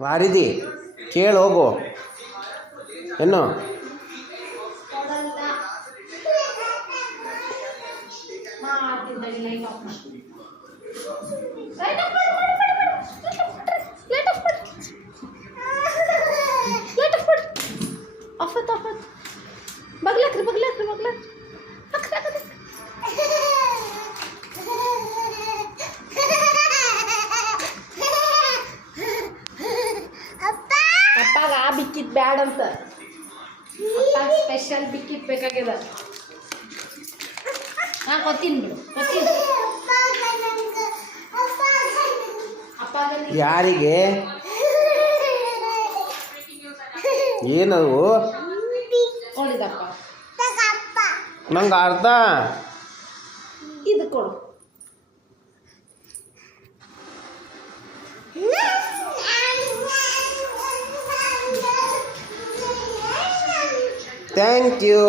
ವಾರಿದಿ ಕೇಳು ಹೋಗು ಏನು ಅಪ್ಪಾಗ ಬಿಕ್ಕಿದ್ ಬ್ಯಾಡ ಅಂತ ಸ್ಪೆಷಲ್ ಬಿಕ್ಕಿದ್ ಬೇಕಾಗ್ಯದ. ನಾ ಕೊತ್ತೀನಿ ಬಿಡು ಕೊತ್ತೀನಿ. ಯಾರಿಗೆ ಏನವು ನೋಡಿದಪ್ಪ ನಂಗೆ ಅರ್ಧ ಇದು ಕೊಡು. Thank you.